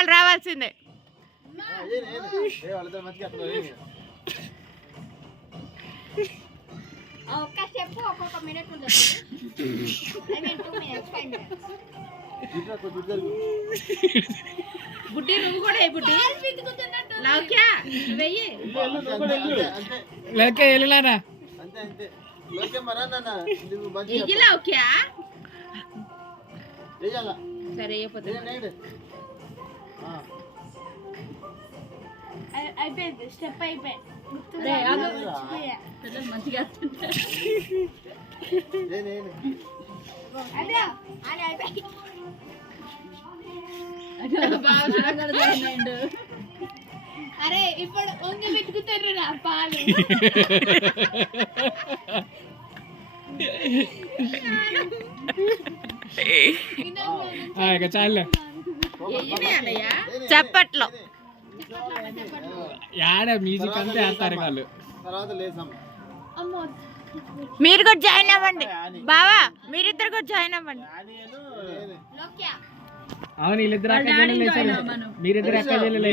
వాళ్ళు రావాల్సిందే. ఒక్కొక్క మినిట్ బుడ్డి నువ్వు కూడా బుడ్డి లౌక్యా వెయ్యి లౌక్యా వెళ్ళానా లౌక్యా సరే అయిపోయింది స్టెప్ అయిపోయింది మంచిగా అరే ఇప్పుడు ఒంగి పెట్టుకుతారు నా పాలు చాలే చప్పట్లో యాడ మ్యూజిక్ అంతా వేస్తారు వాళ్ళు. మీరు కూడా జాయిన్ అవ్వండి బావా, మీరిద్దరు కూడా జాయిన్ అవ్వండి. అవును వీళ్ళిద్దరు అక్క చెల్లెలు, మీరిద్దరు అక్క చెల్లెలు.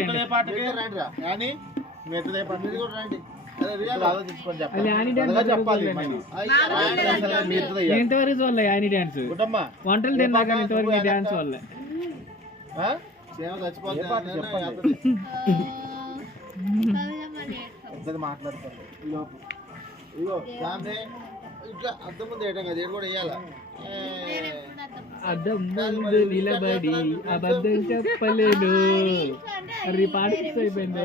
ఇంతవరకు చూడలే యానీ డాన్స్, వంటలు తిన్నా కానీ ఇంతవరకు డాన్స్ చూడలే. మాట్లాడతారు ఇట్లా అద్దం ముందు వేయటం కదా కూడా వేయాలా. అద్దం ముందు నిలబడి అబద్ధం చెప్పలేను. అది పాట అయిపోయింది.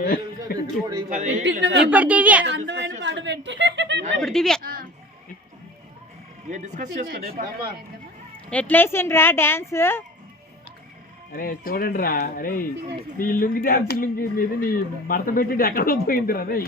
ఇప్పుడు దివ్య ఎట్లేసిండ్రా డాన్స్? అరే చూడండి రా, అరే నీ లుంగి డాన్స్ లుంగి మీద నీ మడత పెట్టి ఎక్కడ పోయింది రా. అరే